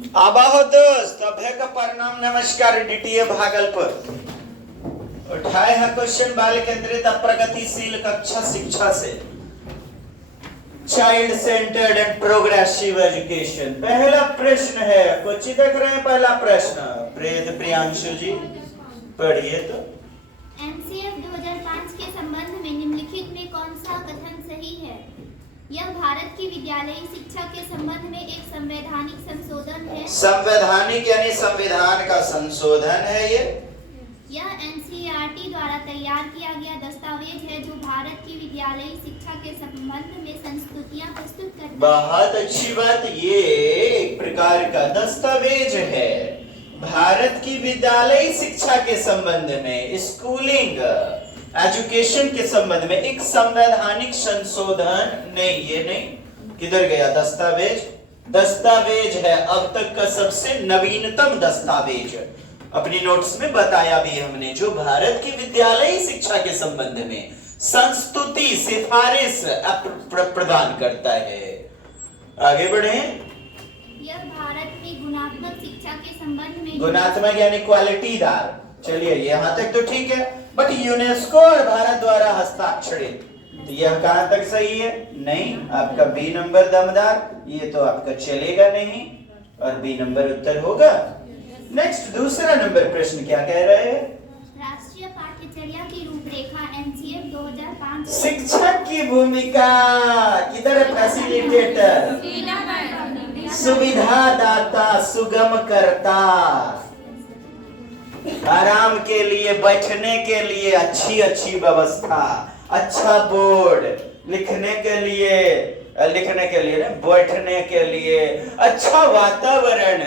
आबाहो दोस्त, अभय का प्रणाम नमस्कार। डीटीए भागलपुर उठाए है क्वेश्चन बाल केंद्रित प्रगतिशील कक्षा शिक्षा से, child centred and progressive education. पहला प्रश्न है, कुछ देख रहे हैं? पहला प्रश्न प्रियांशु जी पढ़िए तो। एनसीएफ 2005 के संबंध में निम्नलिखित में कौन सा कथन सही है? यह भारत की विद्यालयी शिक्षा के संबंध में एक संवैधानिक संशोधन है। संवैधानिक यानी संविधान का संशोधन है ये। यह एनसीईआरटी द्वारा तैयार किया गया दस्तावेज है जो भारत की विद्यालयी शिक्षा के संबंध में संस्तुतियां प्रस्तुत करता है। बहुत अच्छी बात, ये एक प्रकार का दस्तावेज है भारत की विद्यालयी शिक्षा के संबंध में, स्कूलिंग एजुकेशन के संबंध में एक संवैधानिक संशोधन। नहीं, ये नहीं, किधर गया दस्तावेज? दस्तावेज है अब तक का सबसे नवीनतम दस्तावेज। अपनी नोट्स में बताया भी हमने, जो भारत की विद्यालयी शिक्षा के संबंध में संस्तुति सिफारिश प्रदान करता है। आगे बढ़े। यह भारत में गुणात्मक शिक्षा के संबंध में, गुणात्मक यानी क्वालिटीदार। चलिए यहाँ तक तो ठीक है, बट यूनेस्को और भारत द्वारा हस्ताक्षरित, तो यह कहां तक सही है? नहीं, आपका बी नंबर दमदार, ये तो आपका चलेगा नहीं और बी नंबर उत्तर होगा। नेक्स्ट दूसरा नंबर प्रश्न क्या कह रहे हैं? राष्ट्रीय पाठ्यचर्या की रूपरेखा एनसीएफ 2005। शिक्षक की भूमिका किधर है? फैसिलिटेटर, सुविधा दाता, सुगम करता, आराम के लिए, बैठने के लिए अच्छी अच्छी व्यवस्था, अच्छा बोर्ड, लिखने के लिए बैठने के लिए अच्छा वातावरण,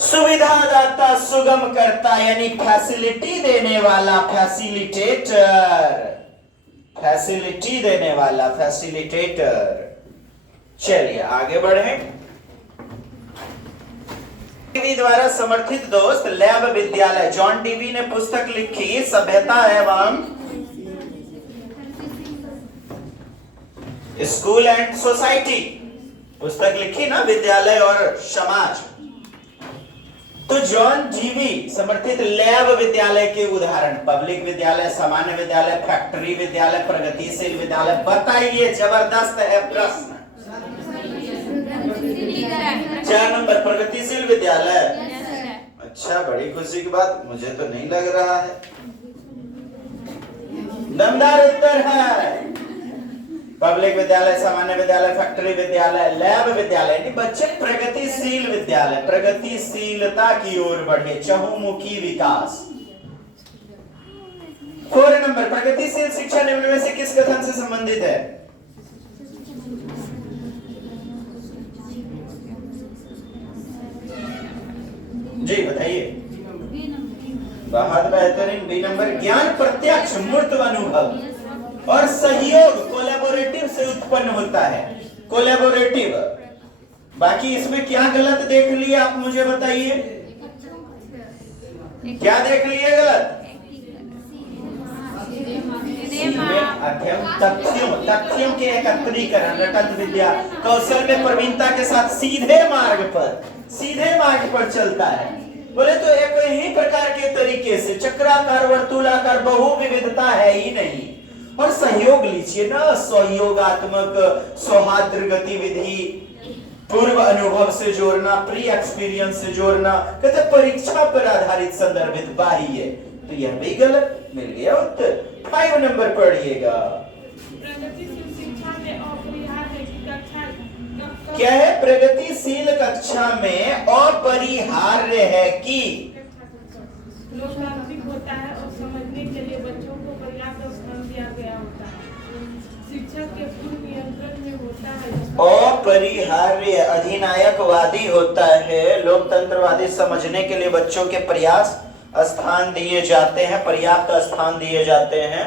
सुविधा दाता, सुगम करता यानी फैसिलिटी देने वाला, फैसिलिटी देने वाला, फैसिलिटेटर। चलिए आगे बढ़े। डीवी द्वारा समर्थित दोस्त लैब विद्यालय, जॉन डीवी ने पुस्तक लिखी सभ्यता एवं स्कूल एंड सोसाइटी, पुस्तक लिखी ना, विद्यालय और समाज। तो जॉन डीवी समर्थित लैब विद्यालय के उदाहरण, पब्लिक विद्यालय, सामान्य विद्यालय, फैक्ट्री विद्यालय, प्रगतिशील विद्यालय, बताइए। जबरदस्त है प्रश्न। 4 नंबर प्रगतिशील विद्यालय। अच्छा, बड़ी खुशी की बात, मुझे तो नहीं लग रहा है। दमदार उत्तर है पब्लिक विद्यालय, सामान्य विद्यालय, फैक्ट्री विद्यालय, लैब विद्यालय। बच्चे प्रगतिशील विद्यालय, प्रगतिशीलता की ओर बढ़े, चहुमुखी विकास। 4 नंबर प्रगतिशील शिक्षा निम्न में से किस कथन से संबंधित है? जी बताइए। बहुत बेहतरीन, बी नंबर। ज्ञान प्रत्यक्ष मूर्त अनुभव और सहयोग, कोलैबोरेटिव से उत्पन्न होता है, कोलैबोरेटिव। बाकी इसमें क्या गलत देख लिया आप मुझे बताइए, क्या देख लिए गलत? तथ्यों के एकत्रीकरण, रटत विद्या, कौशल में प्रवीणता के साथ सीधे मार्ग पर चलता है। बोले तो एक ही प्रकार के तरीके से चक्राकार, वर्तुलाकार, बहु विविधता है ही नहीं। और सहयोग लीजिए ना, सहयोगात्मक, सौहार्द गतिविधि, पूर्व अनुभव से जोड़ना, प्री एक्सपीरियंस से जोड़ना, कहते परीक्षा पर आधारित संदर्भित बाह्य, तो यह भी गलत। मिल गया उत्तर। 5 नंबर पढ़िएगा। क्या है? प्रगतिशील कक्षा में अपरिहार्य है कि लोकतांत्रिक होता है और समझने के लिए बच्चों को पर्याप्त स्थान दिया गया होता है, शिक्षक के पूर्ण नियंत्रण में होता है, अपरिहार्य अधिनायकवादी होता है, लोकतंत्रवादी, समझने के लिए बच्चों के प्रयास स्थान दिए जाते हैं, पर्याप्त स्थान दिए जाते हैं।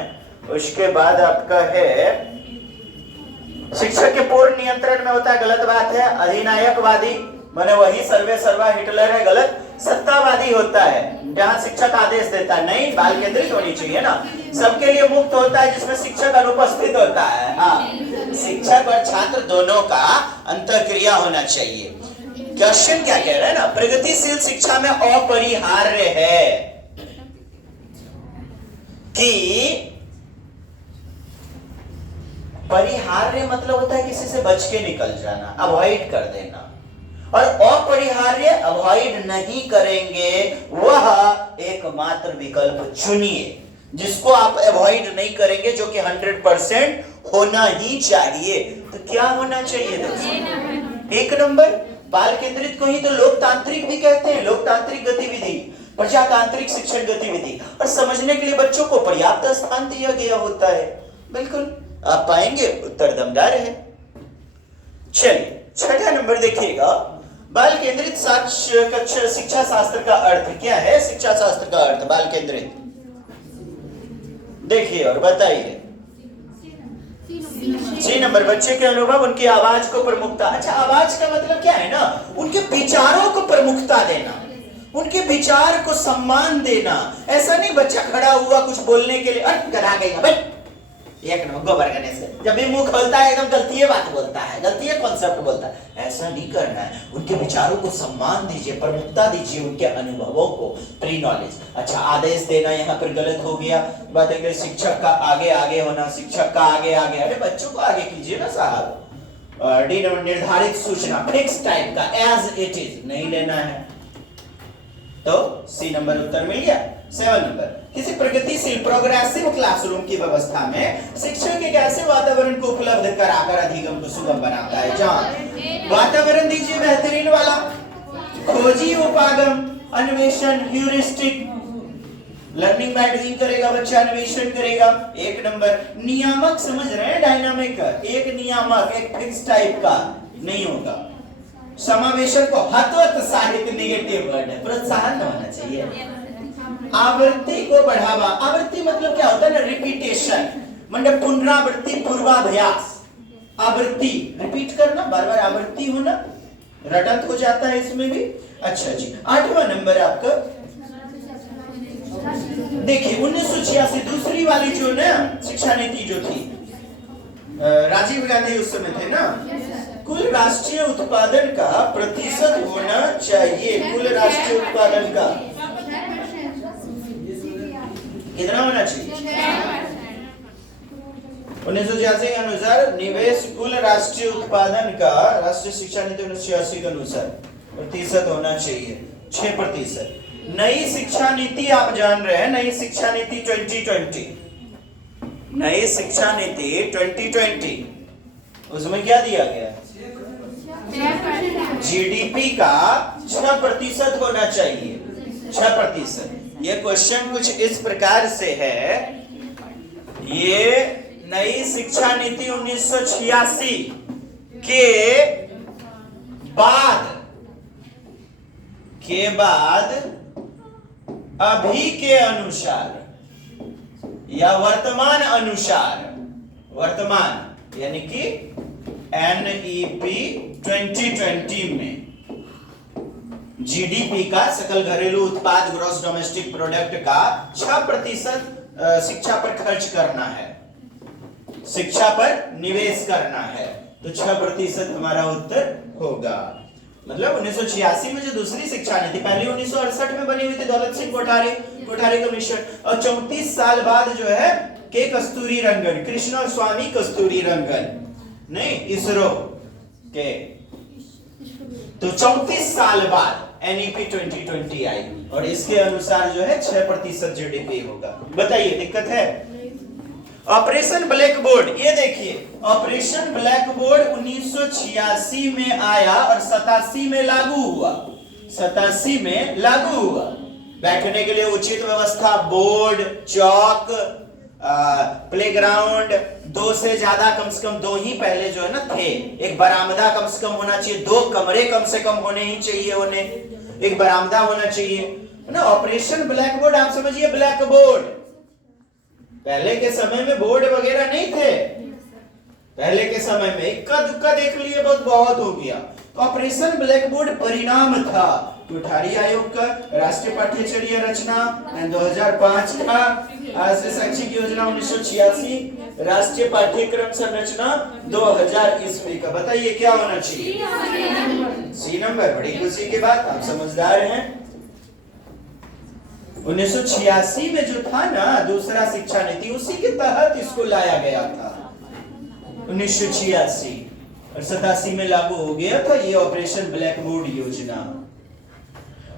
उसके बाद आपका है शिक्षक के पूर्ण नियंत्रण में होता है, गलत बात है। अधिनायकवादी माने वही सर्वे सर्वा हिटलर है, गलत। सत्तावादी होता है जहां शिक्षक आदेश देता है, नहीं, बाल केंद्रित होनी चाहिए ना, सबके लिए मुक्त होता है जिसमें शिक्षक अनुपस्थित होता है। हाँ, शिक्षक और छात्र दोनों का अंतःक्रिया होना चाहिए। क्वेश्चन क्या कह रहा है ना, प्रगतिशील शिक्षा में अपरिहार्य है कि, परिहार्य मतलब होता है किसी से बच के निकल जाना, अवॉइड कर देना, और अपरिहार्य अवॉइड नहीं करेंगे, वह एकमात्र विकल्प चुनिए जिसको आप अवॉइड नहीं करेंगे, जो कि 100% होना ही चाहिए। तो क्या होना चाहिए दोस्तों? एक नंबर, बाल केंद्रित को ही तो लोकतांत्रिक भी कहते हैं, लोकतांत्रिक गतिविधि, प्रजातांत्रिक शिक्षण गतिविधि, और समझने के लिए बच्चों को पर्याप्त स्थान दिया गया होता है। बिल्कुल आप पाएंगे उत्तर दमदार है। चलिए छठा नंबर देखिएगा, बाल केंद्रित शिक्षा शास्त्र का अर्थ क्या है? शिक्षा शास्त्र का अर्थ बाल केंद्रित देखिए और बताइए। 6 नंबर, बच्चे के अनुभव, उनकी आवाज को प्रमुखता। अच्छा, आवाज का मतलब क्या है ना, उनके विचारों को प्रमुखता देना, उनके विचार को सम्मान देना। ऐसा नहीं बच्चा खड़ा हुआ कुछ बोलने के लिए करा गई भाई एक नंबर गोबर करने से, जब भी मुंह खोलता है एकदम गलती बात बोलता है, गलती कॉन्सेप्ट बोलता है, ऐसा नहीं करना है। उनके विचारों को सम्मान दीजिए, प्रमुखता दीजिए, उनके अनुभवों को, प्री नॉलेज। अच्छा, आदेश देना यहाँ पर गलत हो गया। बात है कि शिक्षक का आगे आगे होना, शिक्षक का आगे आगे, अरे बच्चों को आगे कीजिए ना साहब। डी नंबर, निर्धारित सूचना, फिक्स टाइप का, एज इट इज नहीं लेना है। तो सी नंबर उत्तर मिल गया। 7 नंबर, किसी प्रगतिशील प्रोग्रेसिव क्लासरूम की व्यवस्था में शिक्षक एक ऐसे वातावरण को उपलब्ध कराकर अधिगम को सुगम बनाता है जहां वातावरण दीजिए बेहतरीन वाला, खोजी, उपागम, अन्वेषण, ह्यूरिस्टिक, लर्निंग बाय डूइंग करेगा बच्चा, अन्वेषण करेगा। 1 नंबर, नियामक, समझ रहे हैं, डायनामिक, एक नियामक, एक फिक्स टाइप का नहीं होगा। समावेशन को हतोत्साहित, नेगेटिव वर्ड है, प्रोत्साहन होना चाहिए। आवृत्ति को बढ़ावा, आवृत्ति मतलब क्या होता है ना, रिपीटेशन, मतलब पुनरावृत्ति, पूर्वाभ्यास। आवृत्ति रिपीट करना, बार बार आवृत्ति होना, रटंत हो जाता है इसमें भी। अच्छा जी, 8वां नंबर आपका देखिए, 1986 दूसरी वाली जो ना शिक्षा नीति जो थी, राजीव गांधी उस समय थे ना, कुल राष्ट्रीय उत्पादन का प्रतिशत होना चाहिए, कुल राष्ट्रीय उत्पादन का कितना होना चाहिए? 1986 के अनुसार निवेश कुल राष्ट्रीय उत्पादन का, राष्ट्रीय शिक्षा नीति 1986 के अनुसार प्रतिशत होना चाहिए, 6%। नई शिक्षा नीति आप जान रहे हैं, नई शिक्षा नीति 2020, नई शिक्षा नीति 2020, उसमें क्या दिया गया? जीडीपी का 6% होना चाहिए, 6%। ये क्वेश्चन कुछ इस प्रकार से है, ये नई शिक्षा नीति 1986 के बाद अभी के अनुसार या वर्तमान अनुसार, वर्तमान यानी कि NEP 2020 में जीडीपी का, सकल घरेलू उत्पाद, ग्रॉस डोमेस्टिक प्रोडक्ट का 6% शिक्षा पर खर्च करना है, शिक्षा पर निवेश करना है। तो 6% हमारा उत्तर होगा। मतलब 1986 में जो दूसरी शिक्षा नीति, पहले 1968 में बनी हुई थी, दौलत सिंह कोठारी कमीशन, और 34 साल बाद जो है के कस्तूरी रंगन, कृष्ण स्वामी कस्तूरी रंगन, नहीं इसरो के, तो 34 साल बाद NEP 2020 आई, और इसके अनुसार जो है 6% जीडीपी होगा। बताइए दिक्कत है? ऑपरेशन ब्लैक बोर्ड, ये देखिए, ऑपरेशन ब्लैक बोर्ड 1986 में आया और 87 में लागू हुआ, 87 में लागू हुआ। बैठने के लिए उचित व्यवस्था, बोर्ड, चौक, प्लेग्राउंड, 2 से ज्यादा, कम से कम 2 ही पहले जो है ना थे, एक बरामदा कम से कम होना चाहिए, 2 कमरे कम से कम होने ही चाहिए, उन्हें एक बरामदा होना चाहिए ना। ऑपरेशन ब्लैक बोर्ड आप समझिए, ब्लैक बोर्ड, पहले के समय में बोर्ड वगैरह नहीं थे, पहले के समय में इक्का दुक्का देख लिए बहुत हो गया। तो ऑपरेशन ब्लैक बोर्ड परिणाम था कोठारी आयोग का, राष्ट्रीय पाठ्यचर्या रचना 2005 का, शैक्षिक योजना 1986, राष्ट्रीय पाठ्यक्रम संरचना 2000 ईस्वी का। बताइए क्या होना चाहिए? सी नंबर, बड़ी खुशी की बात, आप समझदार हैं। 1986 में जो था ना दूसरा शिक्षा नीति, उसी के तहत इसको लाया गया था 1986, और 87 में लागू हो गया था ये ऑपरेशन ब्लैक बोर्ड योजना।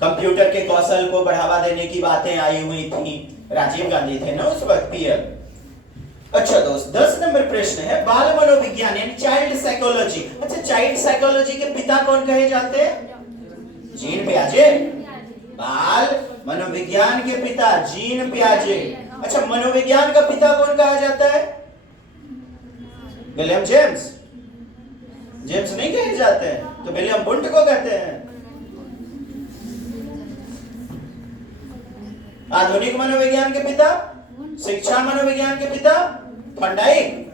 कंप्यूटर के कौशल को बढ़ावा देने की बातें आई हुई थी, राजीव गांधी थे ना उस वक्त पीएम। अच्छा दोस्त, 10 नंबर प्रश्न है बाल मनोविज्ञान यानी चाइल्ड साइकोलॉजी। अच्छा, चाइल्ड साइकोलॉजी के पिता कौन कहे जाते हैं? जीन पियाजे। बाल मनोविज्ञान के पिता जीन पियाजे। अच्छा, मनोविज्ञान का पिता कौन कहा जाता है? William James. जेम्स नहीं कहे जाते हैं तो विलियम बुंट को कहते हैं। आधुनिक मनोविज्ञान के पिता, शिक्षा मनोविज्ञान के पिता थॉर्नडाइक।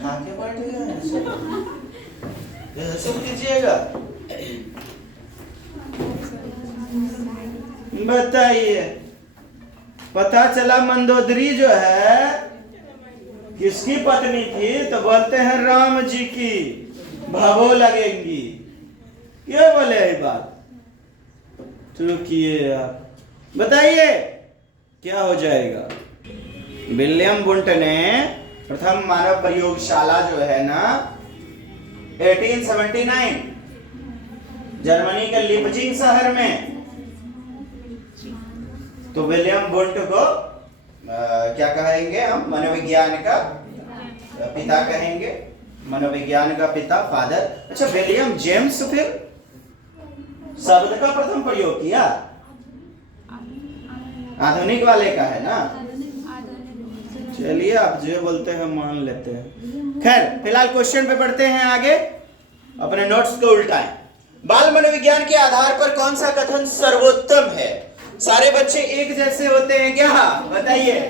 खा के बैठ गए, कीजिएगा। बताइए, पता चला मंदोदरी जो है किसकी पत्नी थी? तो बोलते हैं राम जी की, भावो लगेंगी। क्या बोले ये बात? रुकिए आप, बताइए क्या हो जाएगा? विलियम बुंट ने प्रथम मानव प्रयोगशाला जो है ना 1879 जर्मनी के लिपजिंग शहर में, तो विलियम बुंट को क्या कहेंगे हम? मनोविज्ञान का पिता कहेंगे, मनोविज्ञान का पिता, फादर। अच्छा, विलियम जेम्स फिर शब्द का प्रथम प्रयोग किया, आधुनिक वाले का है ना। चलिए, आप जो बोलते हैं मान लेते हैं। खैर, फिलहाल क्वेश्चन पे पढ़ते हैं आगे, अपने नोट्स को उल्टाएं। बाल मनोविज्ञान के आधार पर कौन सा कथन सर्वोत्तम है? सारे बच्चे एक जैसे होते हैं क्या? बताइए।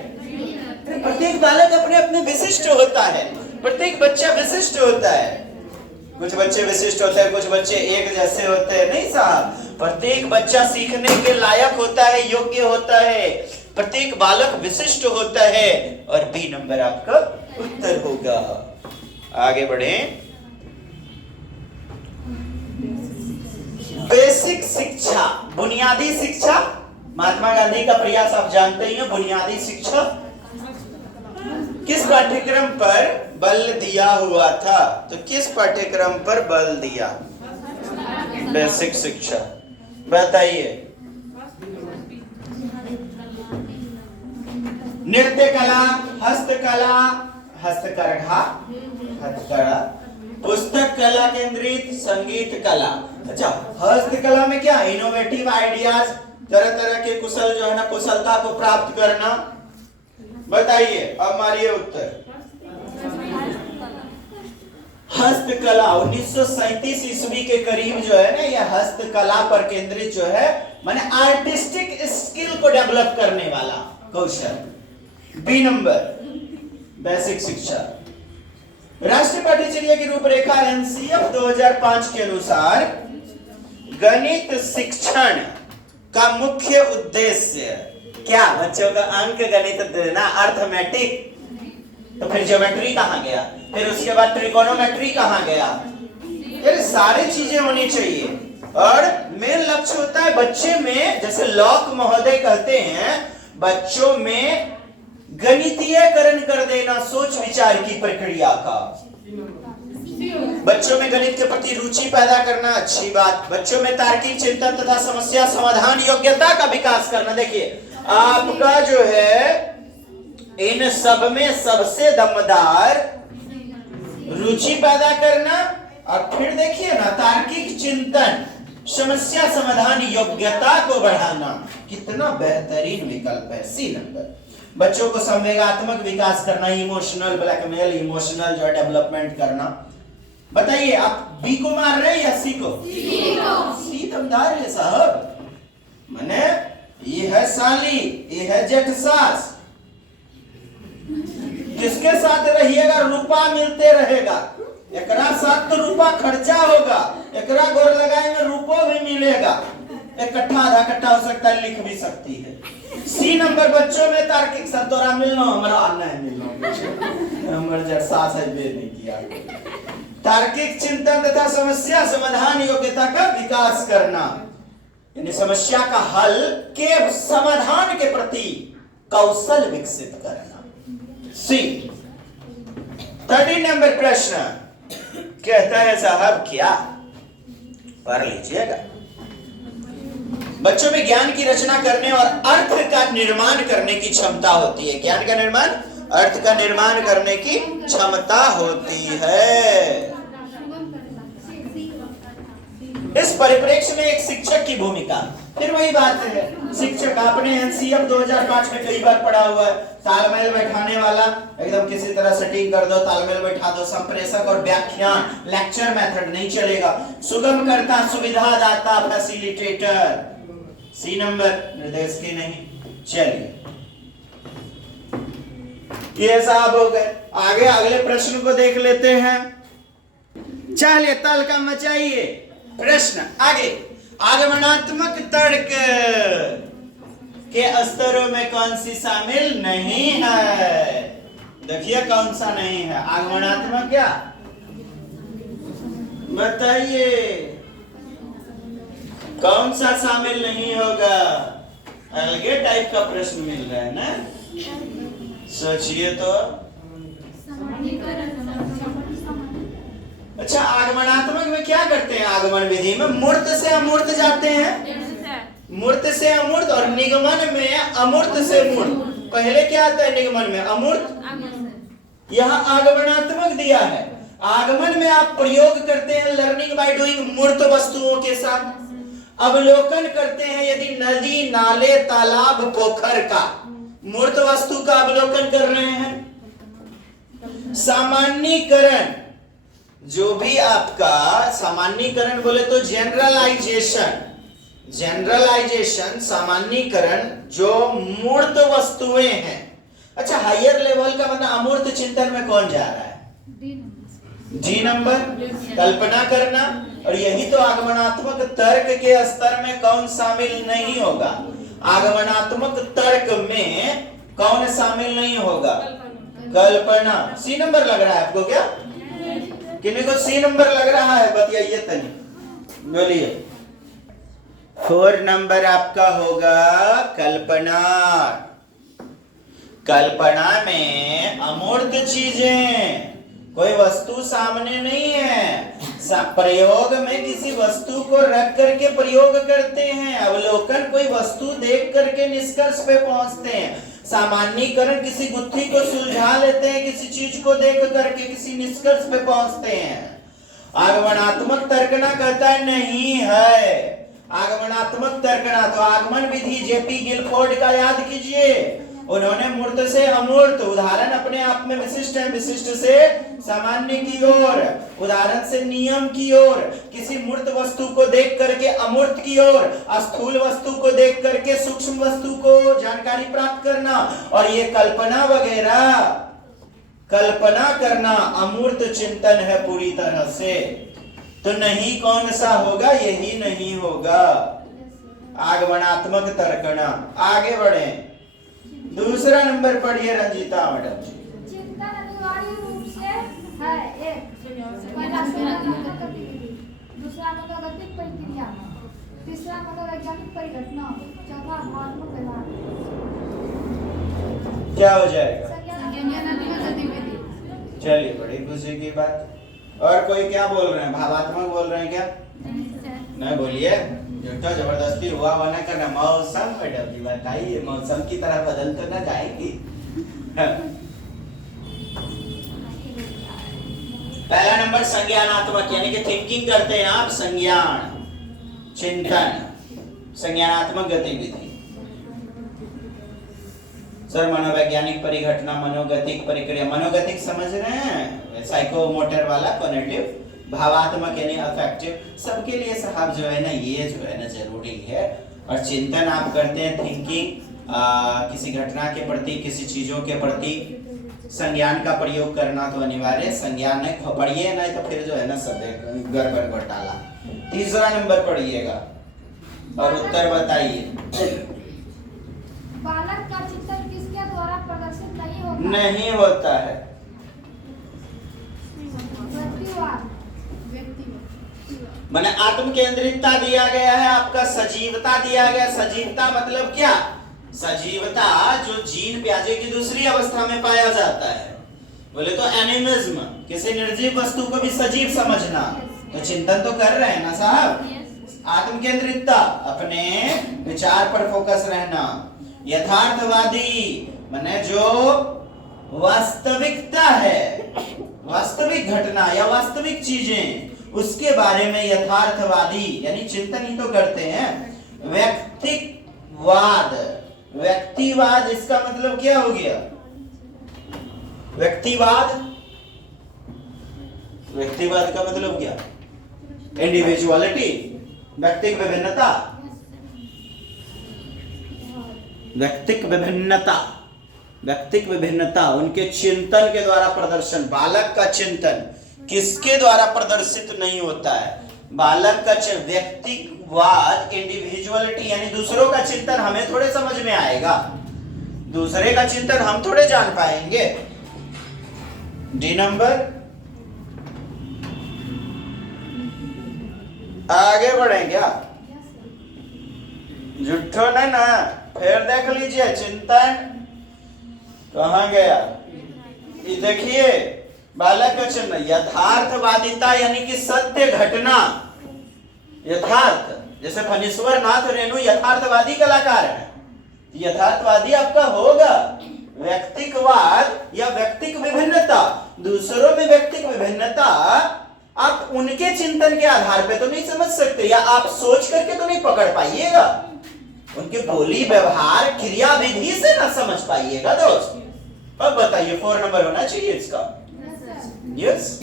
प्रत्येक बालक अपने अपने विशिष्ट होता है, प्रत्येक बच्चा विशिष्ट होता है। कुछ बच्चे विशिष्ट होते हैं, कुछ बच्चे एक जैसे होते हैं। नहीं साहब, प्रत्येक बच्चा सीखने के लायक होता है, योग्य होता है, प्रत्येक बालक विशिष्ट होता है। और बी नंबर आपका उत्तर होगा। आगे बढ़े। बेसिक शिक्षा, बुनियादी शिक्षा, महात्मा गांधी का प्रयास आप जानते ही हैं। बुनियादी शिक्षा किस पाठ्यक्रम पर बल दिया हुआ था? तो किस पाठ्यक्रम पर बल दिया? बेसिक शिक्षा। बताइए। नृत्य कला, हस्तकला, हस्तकरघा, हथकड़ा, पुस्तक कला केंद्रित, संगीत कला। अच्छा, हस्तकला में क्या? इनोवेटिव आइडियाज, तरह तरह के कुशल जो है ना, कुशलता को प्राप्त करना। बताइए, अब मारिए उत्तर। हस्तकला 1937 ईस्वी के करीब जो है ना, यह हस्तकला पर केंद्रित जो है, माने आर्टिस्टिक स्किल को डेवलप करने वाला कौशल। बी नंबर बेसिक शिक्षा। राष्ट्रीय पाठ्यचर्या की रूपरेखा एनसीएफ 2005 के अनुसार गणित शिक्षण का मुख्य उद्देश्य क्या? बच्चों का अंक गणित देना, अर्थमेटिक। तो फिर ज्योमेट्री कहाँ गया? फिर उसके बाद ट्रिकोनोमेट्री कहाँ गया? ये सारी चीजें होनी चाहिए। और मेन लक्ष्य होता है बच्चे में, जैसे लॉक महोदय कहते हैं, बच्चों में गणितीयकरण कर देना, सोच विचार की प्रक्रिया का। बच्चों में गणित के प्रति रुचि पैदा करना, अच्छी बात। बच्चों में तार्किक चिंतन तथा समस्या समाधान योग्यता का विकास करना। देखिए, आपका जो है इन सब में सबसे दमदार रुचि पैदा करना, और फिर देखिए ना तार्किक चिंतन, समस्या समाधान योग्यता को बढ़ाना। कितना बेहतरीन विकल्प है। C number. बच्चों को संवेगात्मक विकास करना, इमोशनल ब्लैकमेल, इमोशनल जो डेवलपमेंट करना। बताइए, आप बी को मार रहे हैं या सी को? सी दमदार है साहब। माने ये है साली, ये है जेठ सास। किसके साथ रहिएगा रुपा मिलते रहेगा, एकरा साथ तो रुपा खर्चा होगा, एकरा गोर लगाएंगे रुपो भी मिलेगा। एक कट्ठा आधा कट्ठा हो सकता है, लिख भी सकती है। C number. बच्चों में तार्किक, संतोरा मिलना हमारा आना है मिलना, नंबर जड़ साथ है बेर नहीं किया। तार्किक चिंतन तथा समस्या समाधान योग्यता का विकास करना, यानी समस्या का हल के समाधान के प्रति कौशल विकसित करना। सी 13 नंबर प्रश्न कहता है साहब क्या, पढ़ लीजिएगा। बच्चों में ज्ञान की रचना करने और अर्थ का निर्माण करने की क्षमता होती है। ज्ञान का निर्माण, अर्थ का निर्माण करने की क्षमता होती है। इस परिप्रेक्ष्य में एक शिक्षक की भूमिका, फिर वही बात है, शिक्षक आपने एनसीएफ 2005 में कई बार पढ़ा हुआ है। तालमेल बैठाने वाला, एकदम किसी तरह सेटिंग कर दो, तालमेल बैठा दो, संप्रेषक और व्याख्यान, लेक्चर मेथड नहीं चलेगा। सुगम करता, सुविधा दाता, फैसिलिटेटर। सी नंबर निर्देश की नहीं। चलिए ये साहब हो गए। आगे अगले प्रश्न को देख लेते हैं। चलिए तल्का मचाइए। प्रश्न आगे, आगमनात्मक तर्क के स्तरों में कौन सी शामिल नहीं है? देखिए कौन सा नहीं है। आगमनात्मक क्या बताइए, कौन सा शामिल नहीं होगा? अलगे टाइप का प्रश्न मिल रहा है ना, सोचिए तो। अच्छा, आगमनात्मक में क्या करते हैं? आगमन विधि में मूर्त से अमूर्त जाते हैं, मूर्त से अमूर्त, और निगमन में अमूर्त से मूर्त। पहले क्या आता है निगमन में? अमूर्त। यहाँ आगमनात्मक दिया है। आगमन में आप प्रयोग करते हैं लर्निंग बाय डूइंग मूर्त वस्तुओं के साथ। अवलोकन करते हैं यदि नदी, नाले, तालाब, पोखर का मूर्त वस्तु का अवलोकन कर रहे हैं। सामान्यीकरण, जो भी आपका सामान्यीकरण बोले तो जनरलाइजेशन, जनरलाइजेशन सामान्यीकरण जो मूर्त वस्तुएं हैं। अच्छा, हायर लेवल का मतलब अमूर्त चिंतन में कौन जा रहा है? डी नंबर, कल्पना करना। और यही तो आगमनात्मक तर्क के स्तर में कौन शामिल नहीं होगा? आगमनात्मक तर्क में कौन शामिल नहीं होगा? कल्पना। सी नंबर लग रहा है आपको क्या? किन्हीं को सी नंबर लग रहा है? बताइए तनी, बोलिए। 4 नंबर आपका होगा कल्पना। कल्पना में अमूर्त चीजें, कोई वस्तु सामने नहीं है। प्रयोग में किसी वस्तु को रख करके प्रयोग करते हैं। अवलोकन, कोई वस्तु देख करके निष्कर्ष पे पहुंचते हैं। सामान्यीकरण, किसी गुत्थी को सुलझा लेते हैं, किसी चीज को देख करके किसी निष्कर्ष पे पहुंचते हैं। आगमनात्मक तर्कना कहता है नहीं है। आगमनात्मक तर्कना तो आगमन विधि जेपी गिलफोर्ड का याद कीजिए। उन्होंने मूर्त से अमूर्त, उदाहरण अपने आप में विशिष्ट है, विशिष्ट से सामान्य की ओर, उदाहरण से नियम की ओर, किसी मूर्त वस्तु को देख करके अमूर्त की ओर, स्थूल वस्तु को देख करके सूक्ष्म वस्तु को जानकारी प्राप्त करना। और ये कल्पना वगैरह, कल्पना करना अमूर्त चिंतन है पूरी तरह से। तो नहीं कौन सा होगा? यही नहीं होगा आगमनात्मक तर्कना। आगे बढ़े, दूसरा नंबर पढ़िए रंजीता मैडम जी। चिंतन अनिवार्य रूप से है एक, पहला गतिविधि, दूसरा मनोगतिक प्रक्रिया, तीसरा मनोवैज्ञानिक परिघटना, चौथा भावनात्मक व्यवहार। क्या हो जाएगा? संज्ञानात्मक गतिविधि। चलिए, बड़ी खुशी की बात। और कोई क्या बोल रहे हैं? भावात्मक बोल रहे हैं क्या? नहीं बोलिए, तो जबरदस्ती हुआ ना करना। मौसम मैडम जी बताइए, मौसम की तरह बदल तो ना जाएगी। पहला नंबर संज्ञानात्मक, यानी कि थिंकिंग करते हैं आप, संज्ञान, चिंतन, संज्ञानात्मक गतिविधि। सर मनोवैज्ञानिक परिघटना, मनोगतिक प्रक्रिया, मनोगतिक समझ रहे हैं, साइकोमोटर वाला, कॉग्निटिव, भावात्मक यानी अफेक्टिव। सबके लिए साहब जो है ना, ये जो है ना जरूरी है। और चिंतन आप करते हैं, थिंकिंग, किसी घटना के प्रति, किसी चीजों के प्रति संज्ञान का प्रयोग करना तो अनिवार्य। संज्ञान नहीं पढ़िए नहीं तो फिर जो है ना सब गड़बड़ घोटाला। तीसरा नंबर पढ़िएगा और उत्तर बताइए। बालक का चिंतन किसके द्वारा प्रदर्शित नहीं होगा? नहीं होता है। व्यक्तिवाद। माने आत्म केंद्रितता दिया गया है, आपका सजीवता दिया गया। सजीवता मतलब क्या? सजीवता जो जीन प्याजे की दूसरी अवस्था में पाया जाता है। बोले तो एनिमिज्म, किसी निर्जीव वस्तु को भी सजीव समझना। तो चिंतन तो कर रहे हैं ना साहब। आत्म केंद्रितता, अपने विचार पर फोकस रहना। यथार्थवादी माने जो वास्तविकता है, वास्तविक घटना या वास्तविक चीजें, उसके बारे में यथार्थवादी यानी चिंतन ही तो करते हैं। व्यक्तिवाद, व्यक्तिवाद इसका मतलब क्या हो गया? व्यक्तिवाद, व्यक्तिवाद का मतलब क्या? इंडिविजुअलिटी, व्यक्तिक विभिन्नता। व्यक्तिक विभिन्नता, व्यक्तिक विभिन्नता उनके चिंतन के द्वारा प्रदर्शन। बालक का चिंतन किसके द्वारा प्रदर्शित नहीं होता है? बालक का व्यक्तिवाद, इंडिविजुअलिटी यानी दूसरों का चिंतन हमें थोड़े समझ में आएगा, दूसरे का चिंतन हम थोड़े जान पाएंगे। डी नंबर, आगे बढ़े क्या? जुट्ठो नहीं ना, फिर देख लीजिए चिंतन कहां गया। ये देखिए बालक का चिन्ह यथार्थवादिता यानी कि सत्य घटना। यथार्थ, जैसे फणीश्वर नाथ रेणु यथार्थवादी कलाकार है, यथार्थवादी आपका होगा। व्यक्तिकवाद या व्यक्तिक विभिन्नता, दूसरों में व्यक्तिक विभिन्नता आप उनके चिंतन के आधार पे तो नहीं समझ सकते, या आप सोच करके तो नहीं पकड़ पाइएगा, उनके बोली व्यवहार क्रिया विधि से ना समझ पाइएगा दोस्त। अब बताइए 4 नंबर होना चाहिए इसका। यस,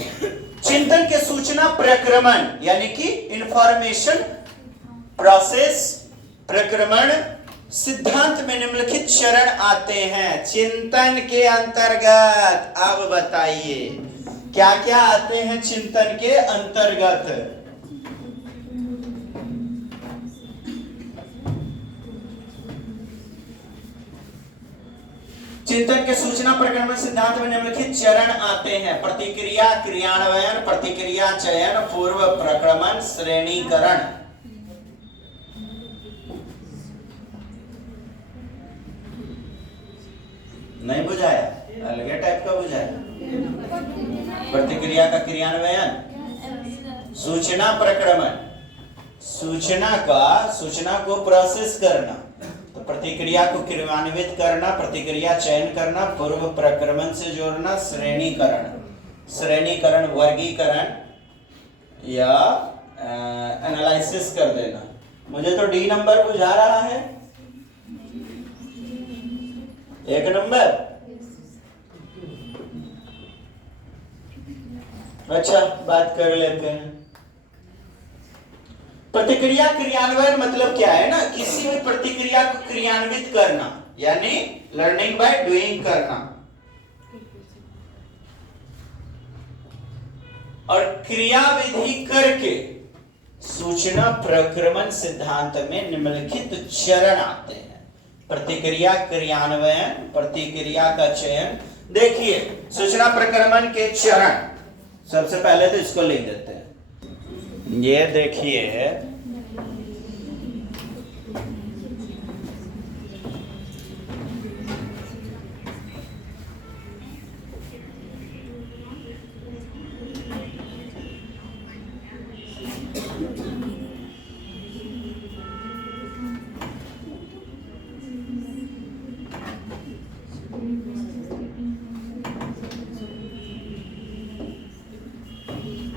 चिंतन के सूचना प्रक्रमण यानी कि इंफॉर्मेशन प्रोसेस, प्रक्रमण सिद्धांत में निम्नलिखित चरण आते हैं चिंतन के अंतर्गत। अब बताइए क्या क्या आते हैं चिंतन के अंतर्गत? चिंतन के सूचना प्रक्रमण सिद्धांत में निम्नलिखित चरण आते हैं: प्रतिक्रिया क्रियान्वयन, प्रतिक्रिया चयन, पूर्व प्रक्रमण, श्रेणीकरण। नहीं बुझाया? अलग टाइप का बुझाया। प्रतिक्रिया का क्रियान्वयन, सूचना प्रक्रमण, सूचना को प्रोसेस करना, तो प्रतिक्रिया को क्रियान्वित करना, प्रतिक्रिया चयन करना, पूर्व प्रक्रमण से जोड़ना, श्रेणीकरण वर्गीकरण या एनालिसिस कर देना। मुझे तो डी नंबर बुझा रहा है। 1 नंबर। अच्छा, बात कर लेते हैं। प्रतिक्रिया क्रियान्वयन मतलब क्या है ना, किसी भी प्रतिक्रिया को क्रियान्वित करना यानी लर्निंग बाय डूइंग करना। और क्रिया विधि करके सूचना प्रक्रमण सिद्धांत में निम्नलिखित चरण आते हैं: प्रतिक्रिया क्रियान्वयन, प्रतिक्रिया का चयन। देखिए सूचना प्रक्रमण के चरण, सबसे पहले तो इसको लिख देते हैं। ये देखिए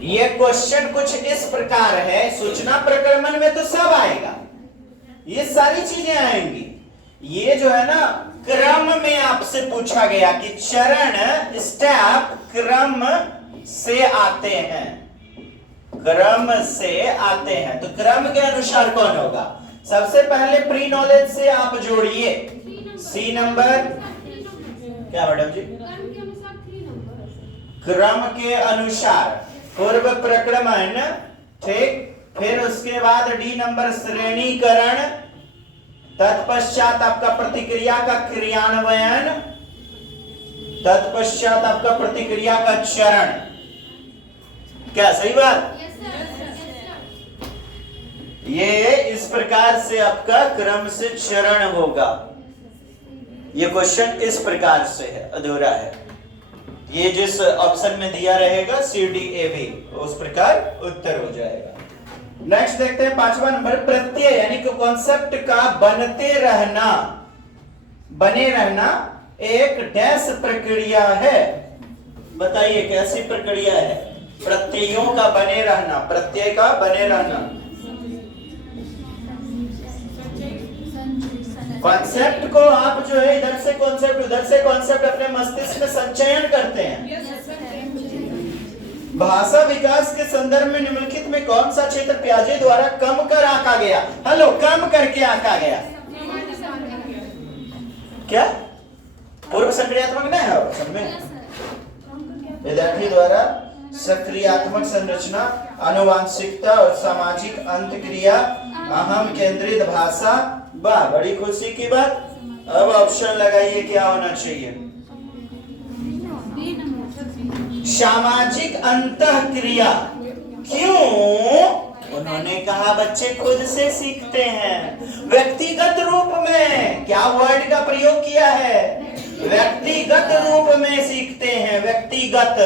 ये क्वेश्चन कुछ इस प्रकार है। सूचना प्रक्रमण में तो सब आएगा, ये सारी चीजें आएंगी। ये जो है ना क्रम में आपसे पूछा गया कि चरण स्टेप क्रम से आते हैं, क्रम से आते हैं। तो क्रम के अनुसार कौन होगा? सबसे पहले प्री नॉलेज से आप जोड़िए। सी नंबर क्या मैडम जी? क्रम के अनुसार पूर्व प्रक्रमण, ठीक। फिर उसके बाद डी नंबर श्रेणीकरण, तत्पश्चात आपका प्रतिक्रिया का क्रियान्वयन, तत्पश्चात आपका प्रतिक्रिया का चरण। क्या सही बात? ये इस प्रकार से आपका क्रम से चरण होगा। ये क्वेश्चन इस प्रकार से है, अधूरा है। ये जिस ऑप्शन में दिया रहेगा सी डी ए बी, उस प्रकार उत्तर हो जाएगा। नेक्स्ट देखते हैं 5वां नंबर, प्रत्यय यानी कि कॉन्सेप्ट का बनते रहना, बने रहना एक डैश प्रक्रिया है। बताइए कैसी प्रक्रिया है? प्रत्ययों का बने रहना, प्रत्यय का बने रहना। कॉन्सेप्ट को आप जो है इधर से कॉन्सेप्ट उधर से कॉन्सेप्ट अपने मस्तिष्क में संचयन करते हैं। भाषा विकास के संदर्भ में निम्नलिखित में कौन सा क्षेत्र पियाजे द्वारा कम कर आंका गया? हेलो, कम करके आंका गया। क्या पूर्व सक्रियात्मक नहीं है ऑप्शन में? विद्यार्थी द्वारा सक्रियात्मक संरचना, आनुवांशिकता और सामाजिक अंतक्रिया, अहम केंद्रित भाषा। वाह, बड़ी खुशी की बात। अब ऑप्शन लगाइए क्या होना चाहिए? सामाजिक अंतःक्रिया। क्यों? उन्होंने कहा बच्चे खुद से सीखते हैं। व्यक्तिगत रूप में क्या वर्ड का प्रयोग किया है? व्यक्तिगत रूप में सीखते हैं, व्यक्तिगत,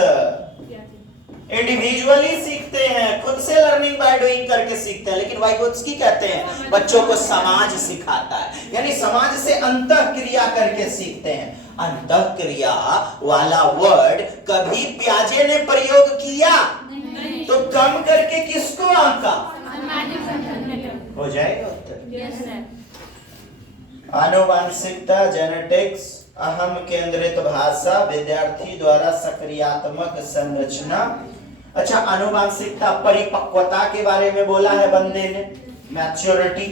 इंडिविजुअली सीखते हैं, खुद से लर्निंग बाय डूइंग करके सीखते हैं। लेकिन वाइगोत्स्की कहते हैं बच्चों को समाज सिखाता है, यानी समाज से अंतःक्रिया करके सीखते हैं। अंतःक्रिया वाला वर्ड कभी पियाजे ने प्रयोग किया? तो कम करके किसको आंका? हो जाएगा उत्तर। आनुवांशिकता, जेनेटिक्स, अहम केंद्रित भाषा, विद्यार्थी द्वारा सक्रियात्मक संरचना। अच्छा, आनुवांशिकता परिपक्वता के बारे में बोला है बंदे ने, मैच्योरिटी।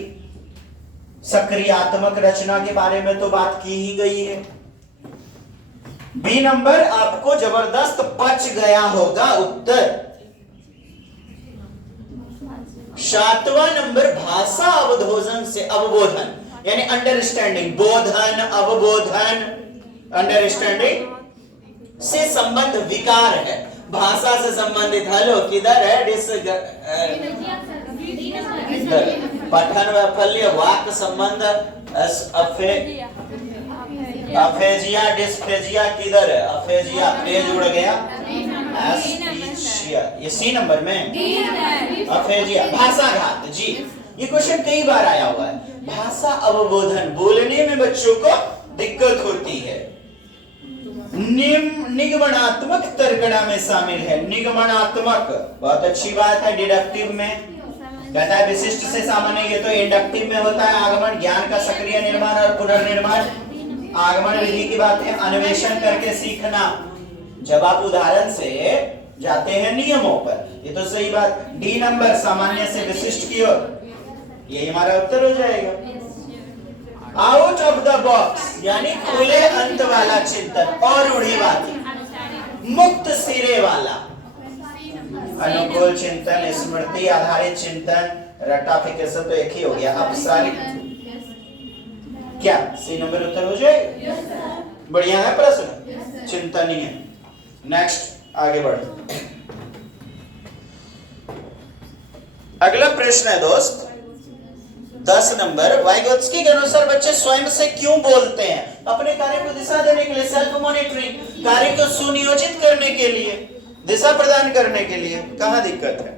सक्रियात्मक रचना के बारे में तो बात की ही गई है। बी नंबर आपको जबरदस्त बच गया होगा उत्तर। 7वां नंबर, भाषा अवधोधन से अवबोधन यानी अंडरस्टैंडिंग, बोधन, अवबोधन, अंडरस्टैंडिंग से संबंध विकार है, भाषा से संबंधित। हेलो, किधर है? पठन वैफल्य, वाक संबंध, अफेजिया, डिस्फेजिया किधर है? अफेजिया, पेज उड़ गया। ये सी नंबर में अफेजिया, भाषाघात। जी, ये क्वेश्चन कई बार आया हुआ है। भाषा अवबोधन, बोलने में बच्चों को दिक्कत होती है। निगमनात्मक तर्कणा में शामिल है। निगमनात्मक बहुत अच्छी बात है। डिडक्टिव में कहता है विशिष्ट से सामान्य, ये तो इंडक्टिव में होता है। आगमन, ज्ञान का सक्रिय निर्माण और पुनर्निर्माण, आगमन विधि की बात है। अन्वेषण करके सीखना, जब आप उदाहरण से जाते हैं नियमों पर, ये तो सही बात। डी नंबर, सामान्य से विशिष्ट की ओर, ये हमारा उत्तर हो जाएगा। आउट ऑफ द बॉक्स यानी खुले अंत वाला चिंतन और रूढ़िवादी, मुक्त सिरे वाला, अनुकूल चिंतन, स्मृति आधारित चिंतन, रटाफिकेशन तो एक ही हो गया। अपसारी, क्या सी नंबर उत्तर हो जाएगा? बढ़िया है प्रश्न, चिंतनीय। नेक्स्ट आगे बढ़ो। अगला प्रश्न है दोस्त 10 नंबर, वाइगोत्स्की के अनुसार बच्चे स्वयं से क्यों बोलते हैं? अपने कार्य को दिशा देने के लिए, सेल्फ मॉनिटरिंग, कार्य को सुनियोजित करने के लिए, दिशा प्रदान करने के लिए। कहाँ दिक्कत है?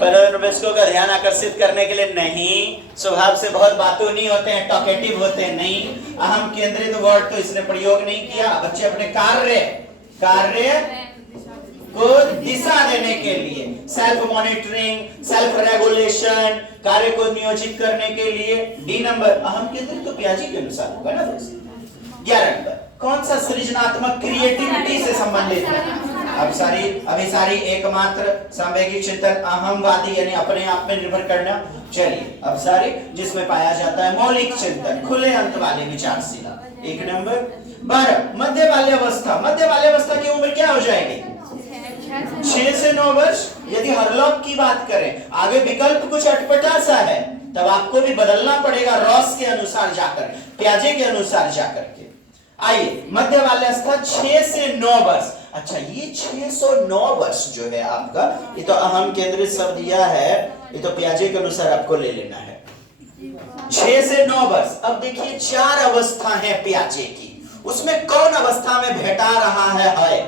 परिवेशकों का ध्यान आकर्षित करने के लिए नहीं, स्वभाव से बहुत बातूनी होते हैं, टॉकेटिव होते हैं नहीं, अहम केंद्रित वर्ड तो इसने प्रयोग नहीं किया। बच्चे अपने कार्य को दिशा देने के लिए, सेल्फ मॉनिटरिंग, सेल्फ रेगुलेशन, कार्य को नियोजित करने के लिए। डी नंबर, अहम केंद्रित तो पियाजे के अनुसार होगा ना दोस्त। 11 नंबर, कौन सा सृजनात्मक क्रिएटिविटी से संबंधित है? अभिसारी, एकमात्र, सांवेगिक चिंतन, अहमवादी यानी अपने आप में निर्भर करना। चलिए, अभिसारी जिसमें पाया जाता है मौलिक चिंतन, खुले अंत वाले विचारशीला। 1 नंबर। 12, मध्य बाल्यावस्था। मध्य बाल्यावस्था की उम्र क्या हो जाएगी? 6 से 9 वर्ष। यदि हरलॉक की बात करें, आगे विकल्प कुछ अटपटा सा है, तब आपको भी बदलना पड़ेगा रॉस के अनुसार जाकर, पियाजे के अनुसार जाकर के। आइए मध्य बाल्यावस्था 6 से 9 वर्ष। अच्छा ये 609 वर्ष जो है आपका, ये तो अहम केंद्रित शब्द दिया है, ये तो पियाजे के अनुसार आपको ले लेना है। 6 से 9 वर्ष। अब देखिए 4 अवस्था है पियाजे की, उसमें कौन अवस्था में भेटा रहा है?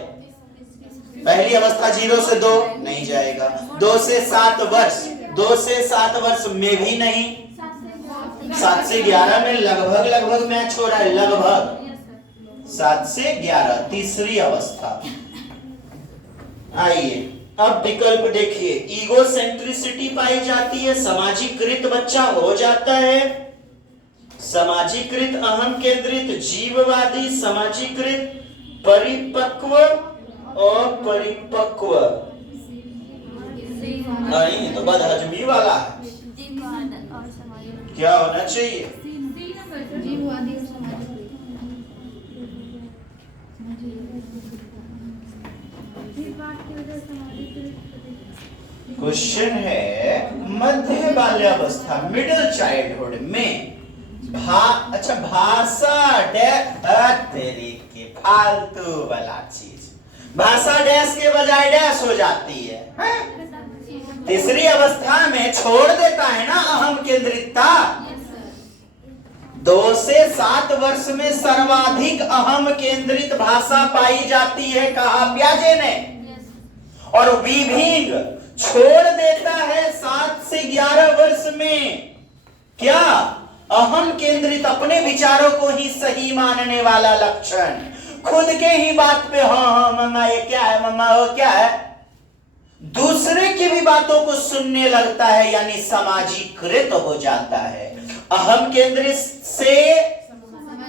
पहली अवस्था 0 से 2 नहीं जाएगा, 2 से 7 वर्ष, 2 से 7 वर्ष में भी नहीं, 7 से 11 में लगभग मैच हो रहा है, लगभग 7 से 11 तीसरी अवस्था। आइए अब विकल्प देखिए, ईगोसेंट्रिसिटी पाई जाती है, सामाजिकृत बच्चा हो जाता है, समाजीकृत अहम केंद्रित, जीववादी, समाजीकृत, परिपक्व और परिपक्व नहीं तो बदहजमी वाला है। क्या होना चाहिए? जीववादी और समाजिक। क्वेश्चन है मध्य बाल्यावस्था मिडिल चाइल्डहुड में अच्छा भाषा तेरी के फालतू वाला चीज, भाषा डैश के बजाय डैश हो जाती है, तीसरी अवस्था में छोड़ देता है ना अहम केंद्रितता। 2 से 7 वर्ष में सर्वाधिक अहम केंद्रित भाषा पाई जाती है, कहा पियाजे ने, और विभिन्न छोड़ देता है 7 से 11 वर्ष में। क्या? अहम केंद्रित, अपने विचारों को ही सही मानने वाला लक्षण, खुद के ही बात पे हाँ मम्मा ये क्या है, मम्मा वो क्या है, दूसरे की भी बातों को सुनने लगता है, यानी समाजीकृत हो जाता है। अहम केंद्रित से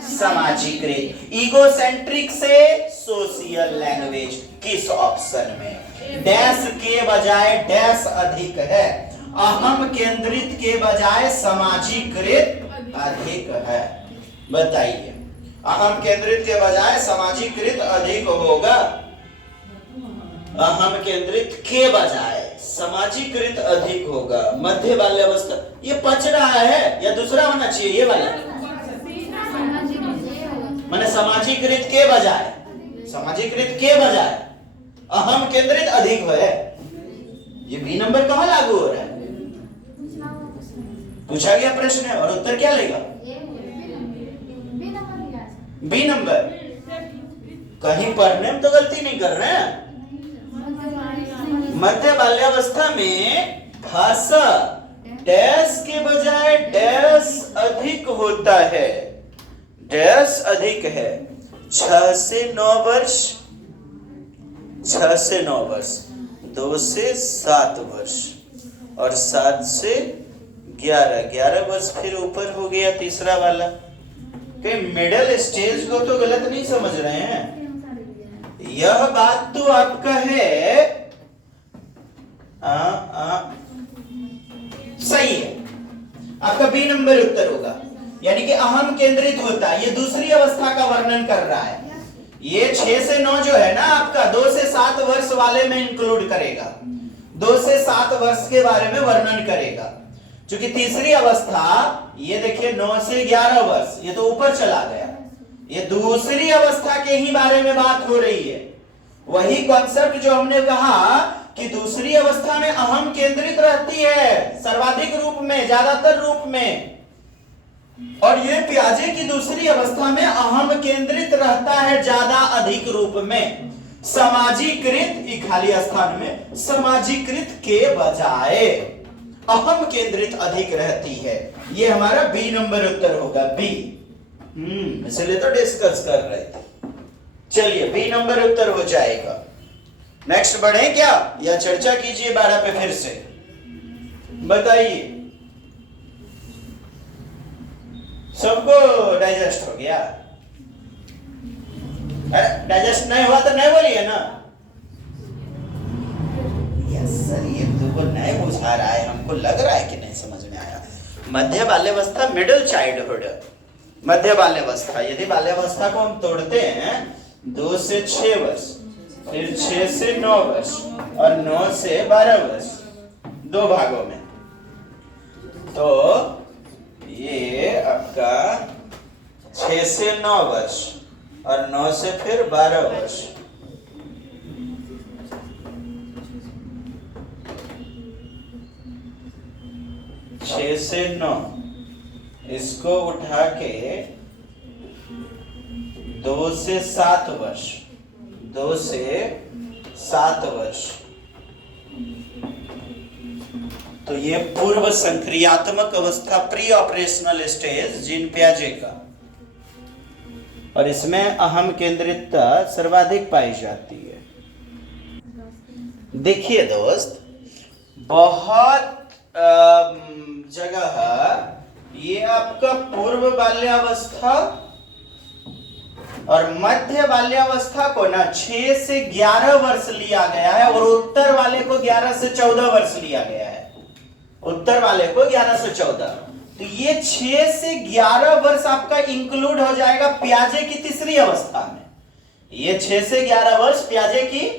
समाजीकृत, ईगोसेंट्रिक से सोशल लैंग्वेज। किस ऑप्शन में? डैश के बजाय डैश अधिक है, अहम केंद्रित के बजाय समाजीकृत अधिक है। बताइए, अहम केंद्रित के बजाय समाजीकृत अधिक होगा, अहम केंद्रित के बजाय समाजीकृत अधिक होगा। मध्य बाल्यावस्था ये पच रहा है या दूसरा होना चाहिए? ये वाला माने समाजीकृत के बजाय, समाजीकृत के बजाय अहम केंद्रित अधिक है। ये बी नंबर कहां लागू हो रहा है? पूछा गया प्रश्न है और उत्तर क्या लेगा? B number. कहीं पढ़ने में तो गलती नहीं कर रहे हैं। मध्य बाल्यावस्था में भाषा डैश के बजाय डैश अधिक होता है, डैश अधिक है। 6 से 9 वर्ष, 6 से 9 वर्ष, 2 से 7 वर्ष और 7 से 11 वर्ष फिर ऊपर हो गया तीसरा वाला। कहीं मिडिल स्टेज को तो गलत नहीं समझ रहे हैं। यह बात तो आपका है सही है, आपका बी नंबर उत्तर होगा, यानी कि अहम केंद्रित होता है। ये दूसरी अवस्था का वर्णन कर रहा है। ये 6 से 9 जो है ना आपका 2 से 7 वर्ष वाले में इंक्लूड करेगा, 2 से 7 वर्ष के बारे में वर्णन करेगा। क्योंकि तीसरी अवस्था ये देखिए 9 से 11 वर्ष, ये तो ऊपर चला गया, ये दूसरी अवस्था के ही बारे में बात हो रही है। वही कॉन्सेप्ट जो हमने कहा कि दूसरी अवस्था में अहम केंद्रित रहती है सर्वाधिक रूप में, ज्यादातर रूप में, और ये पियाजे की दूसरी अवस्था में अहम केंद्रित रहता है ज्यादा अधिक रूप में। समाजीकृत खाली स्थान में समाजीकृत के बजाय अहम केंद्रित अधिक रहती है। ये हमारा बी नंबर उत्तर होगा, बी। इसलिए तो डिस्कस कर रहे थे। चलिए बी नंबर उत्तर हो जाएगा। नेक्स्ट बढ़े क्या या चर्चा कीजिए 12 पे फिर से बताइए। सबको डाइजेस्ट हो गया? डाइजेस्ट नहीं हुआ तो नहीं बोलिए ना। यस सर, ये तो नहीं बुझा रहा है, हमको लग रहा है कि नहीं समझ में आया। मध्य बाल्यावस्था मिडिल चाइल्डहुड, मध्य बाल्यावस्था, यदि बाल्यावस्था को हम तोड़ते हैं 2 से 6 वर्ष, फिर 6 से 9 वर्ष और 9 से 12 वर्ष, 2 भागों में, तो ये आपका 6 से 9 वर्ष और 9 से फिर 12 वर्ष। छह से 9, इसको उठा के 2 से 7 वर्ष, 2 से 7 वर्ष। तो ये पूर्व संक्रियात्मक अवस्था, प्री ऑपरेशनल स्टेज जीन पियाजे का, और इसमें अहम केंद्रितता सर्वाधिक पाई जाती है। देखिए दोस्त, बहुत जगह ये आपका पूर्व बाल्यावस्था और मध्य बाल्यावस्था को ना 6 से 11 वर्ष लिया गया है, और उत्तर वाले को 11 से 14 वर्ष लिया गया है। उत्तर वाले को 11 से 14, तो ये 6 से 11 वर्ष आपका इंक्लूड हो जाएगा पियाजे की तीसरी अवस्था में। ये 6 से 11 वर्ष पियाजे की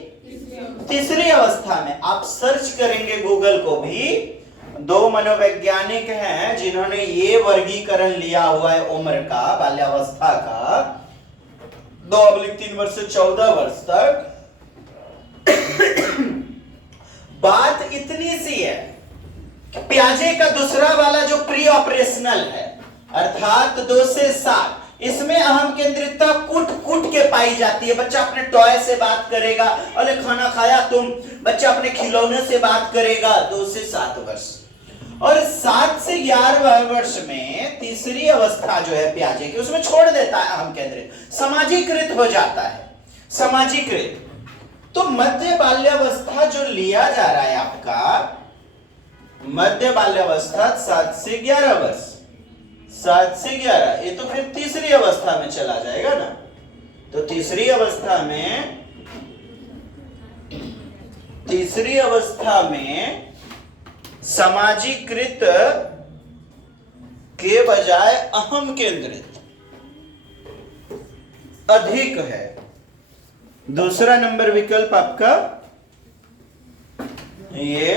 तीसरी अवस्था में। आप सर्च करेंगे गूगल को भी, 2 मनोवैज्ञानिक हैं जिन्होंने ये वर्गीकरण लिया हुआ है उम्र का, बाल्यावस्था का, 2/3 वर्ष से 14 वर्ष तक। बात इतनी सी है, पियाजे का दूसरा वाला जो प्री ऑपरेशनल है, अर्थात 2 से 7, इसमें अहम केंद्रितता कूट कूट के पाई जाती है। बच्चा अपने टॉय से बात करेगा, अरे खाना खाया तुम, बच्चा अपने खिलौने से बात करेगा। 2 से 7 वर्ष, और 7 से 11 वर्ष में तीसरी अवस्था जो है पियाजे की, उसमें छोड़ देता है अहम केंद्रित, सामाजिकृत हो जाता है, सामाजिकृत। तो मध्य बाल्यावस्था जो लिया जा रहा है आपका, मध्य बाल्यावस्था 7 से 11 वर्ष, 7 से 11, ये तो फिर तीसरी अवस्था में चला जाएगा ना। तो तीसरी अवस्था में सामाजिकृत के बजाय अहम केंद्रित अधिक है। दूसरा नंबर विकल्प आपका ये।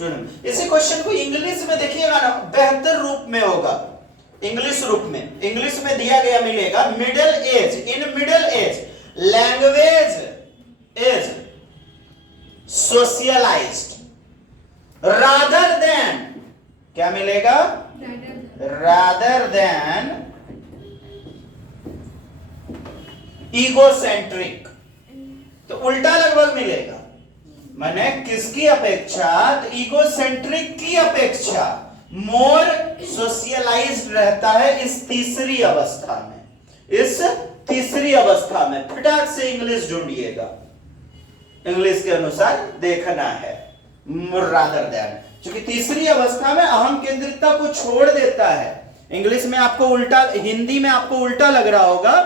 इसी क्वेश्चन को इंग्लिश में देखिएगा ना, बेहतर रूप में होगा। इंग्लिश रूप में, इंग्लिश में दिया गया मिलेगा, middle age, in middle age language is socialised rather than, क्या मिलेगा, रादर देन ईगोसेंट्रिक। तो उल्टा लगभग मिलेगा, माने किसकी अपेक्षा, ईगोसेंट्रिक की अपेक्षा मोर सोशलाइज्ड रहता है इस तीसरी अवस्था में। इस तीसरी अवस्था में फटाक से इंग्लिश ढूंढिएगा, इंग्लिश के अनुसार देखना है, रादर देन, क्योंकि तीसरी अवस्था में अहम केंद्रितता को छोड़ देता है। इंग्लिश में आपको उल्टा, हिंदी में आपको उल्टा लग रहा होगा,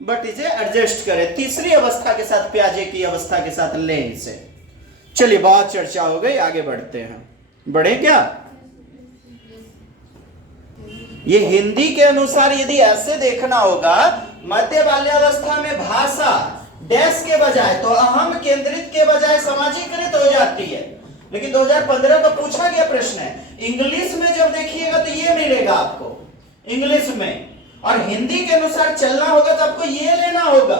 बट इसे एडजस्ट करें, तीसरी अवस्था के साथ, पियाजे की अवस्था के साथ लें इसे। चलिए, बहुत चर्चा हो गई, आगे बढ़ते हैं। बढ़े क्या? ये हिंदी के अनुसार यदि ऐसे देखना होगा, मध्य बाल्यावस्था में भाषा डैश के बजाय, तो अहम केंद्रित के बजाय सामाजिकृत हो जाती है। लेकिन 2015 का पूछा गया प्रश्न है, इंग्लिश में जब देखिएगा तो ये मिलेगा आपको इंग्लिश में, और हिंदी के अनुसार चलना होगा तो आपको ये लेना होगा।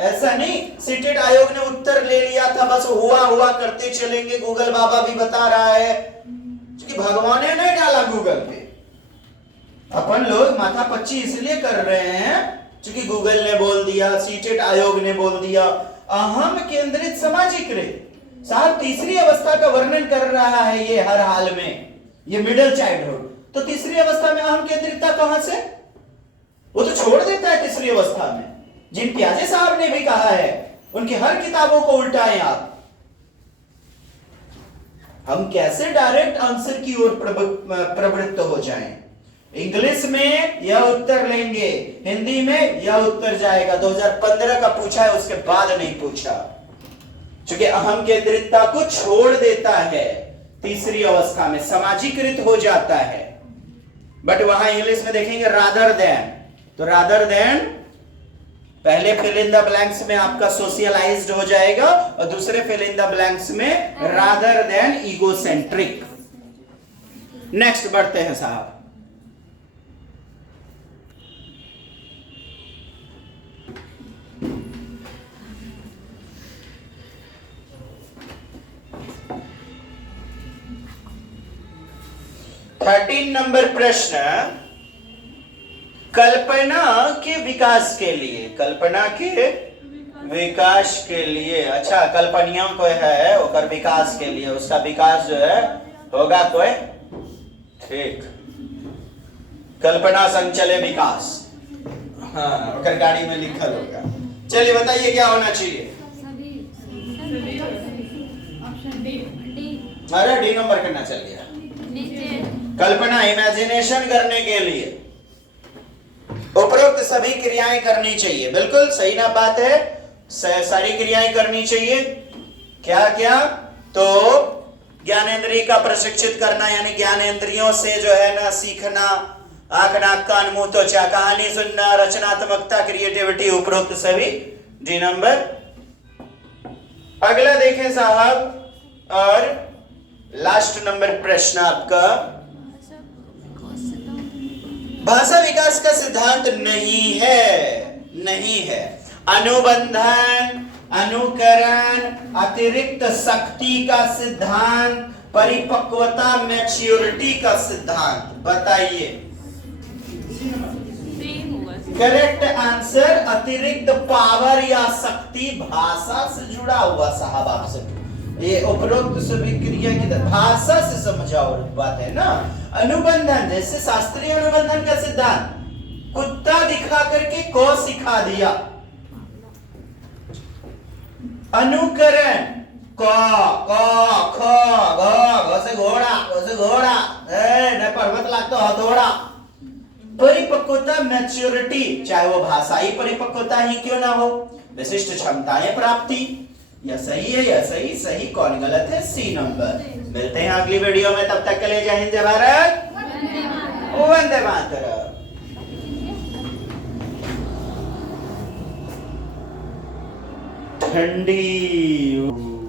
ऐसा नहीं सीटेट आयोग ने उत्तर ले लिया था, बस हुआ करते चलेंगे, गूगल बाबा भी बता रहा है, क्योंकि भगवान ने नहीं डाला गूगल पे। अपन लोग माथा पच्ची इसलिए कर रहे हैं क्योंकि गूगल ने बोल दिया, सीटेट आयोग ने बोल दिया। अहम केंद्रित सामाजिकृत, साहब तीसरी अवस्था का वर्णन कर रहा है ये हर हाल में, ये मिडिल चाइल्डहुड। तो तीसरी अवस्था में अहम केंद्रितता कहां से, वो तो छोड़ देता है तीसरी अवस्था में। जिन पियाजे साहब ने भी कहा है, उनकी हर किताबों को उल्टाएं आप। हम कैसे डायरेक्ट आंसर की ओर प्रवृत्त हो जाएं? इंग्लिश में यह उत्तर लेंगे, हिंदी में यह उत्तर जाएगा। 2015 का पूछा है, उसके बाद नहीं पूछा, क्योंकि अहम केंद्रितता को छोड़ देता है, तीसरी अवस्था में सामाजिकृत हो जाता है। बट वहां इंग्लिश में देखेंगे रादर देन, तो रादर देन पहले फिल इन द ब्लैंक्स में आपका सोशलाइज्ड हो जाएगा, और दूसरे फिल इन द ब्लैंक्स में रादर देन ईगोसेंट्रिक। नेक्स्ट बढ़ते हैं साहब। 13 नंबर प्रश्न, कल्पना के विकास के लिए, कल्पना के विकास के लिए, अच्छा कल्पनियों को है ओकर विकास के लिए, उसका विकास जो है होगा कोई, ठीक, कल्पना संचले विकास, हाँ ओकर गाड़ी में लिखल होगा। चलिए बताइए क्या होना चाहिए। अरे डी नंबर करना चाहिए। कल्पना, इमेजिनेशन करने के लिए उपरोक्त सभी क्रियाएं करनी चाहिए, बिल्कुल सही ना बात है, सारी क्रियाएं करनी चाहिए। क्या क्या, तो ज्ञानेंद्रिय का प्रशिक्षित करना, यानी ज्ञानेंद्रियों से जो है ना सीखना, आंख नाक कान मुंह त्वचा, कहानी सुनना, रचनात्मकता, क्रिएटिविटी, उपरोक्त सभी, डी नंबर। अगला देखें साहब, और लास्ट नंबर प्रश्न आपका, भाषा विकास का सिद्धांत नहीं है अनुबंधन, अनुकरण, अतिरिक्त शक्ति का सिद्धांत, परिपक्वता, मैच्योरिटी का सिद्धांत, बताइए। करेक्ट आंसर, अतिरिक्त पावर या शक्ति भाषा से जुड़ा हुआ साहब, आपसे ये उपरोक्त सभी क्रिया की भाषा से समझाओ बात है ना। अनुबंधन, जैसे शास्त्रीय अनुबंधन का सिद्धांत, कुत्ता दिखा करके को सिखा दिया। अनुकरण, क ख ग से घोड़ा, न पर्वत लागतो हथौड़ा। परिपक्वता, मैच्योरिटी, चाहे वो भाषाई परिपक्वता ही क्यों ना हो, विशिष्ट क्षमताएं प्राप्ति, यह सही है, यह सही, कौन गलत है, सी नंबर। मिलते हैं अगली वीडियो में, तब तक के लिए जय हिंद जय भारत, वंदे मातरम। ठंडी